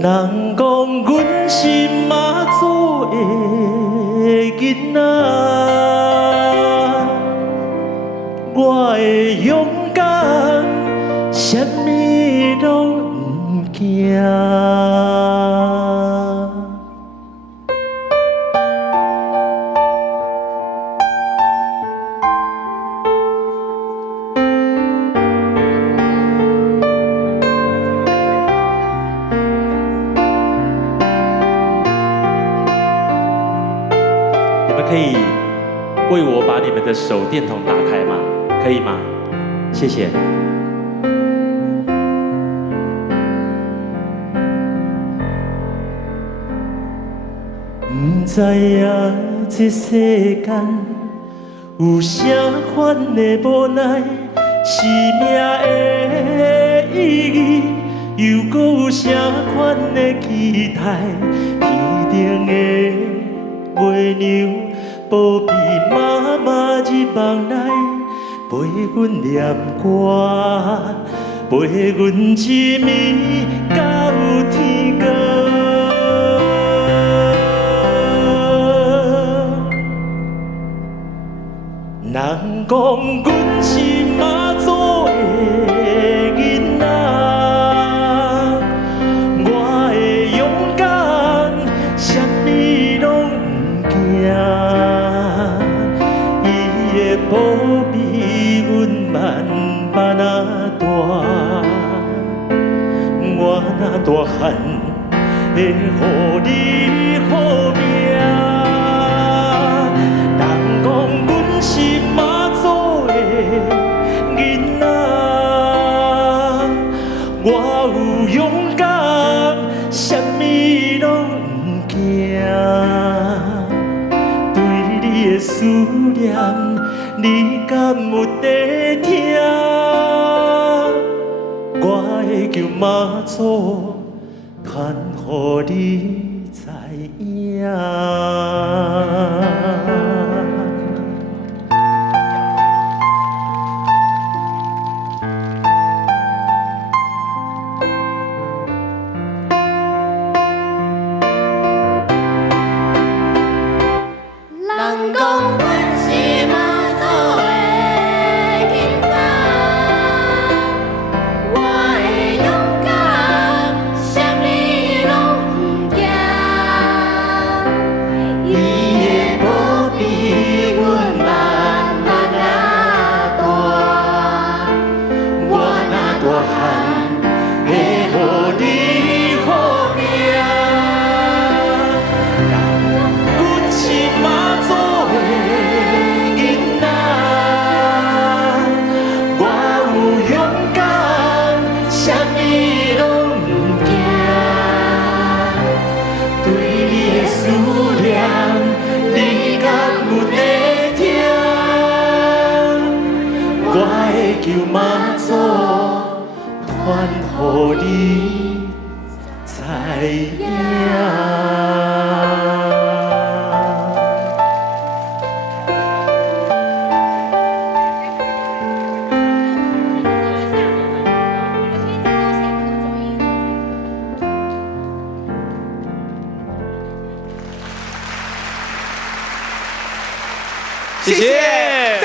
人讲阮是妈祖的囡仔，我会勇敢，啥物拢毋惊。可以为我把你们的手电筒打开吗？可以吗？谢谢。不知影这世间有啥款的无奈，生命的意义又搁有啥款的期待？天顶的月娘。保庇妈妈入梦内，陪阮念歌，陪阮一暝到天光。人讲阮是妈祖的囡仔，我会勇敢，啥物拢毋惊。保庇阮慢慢啊大，我若大汉会予你好命。人讲阮是妈祖的囡仔，我有勇敢，啥物拢毋惊。对你的思念。你敢有在听？我会求妈祖传予你知影。人讲阮是妈祖的囡仔，我会勇敢，啥物拢毋惊。伊会保庇阮慢慢啊大，我若大汉会予你好命。阮是妈祖。求妈祖传予你知影。谢谢。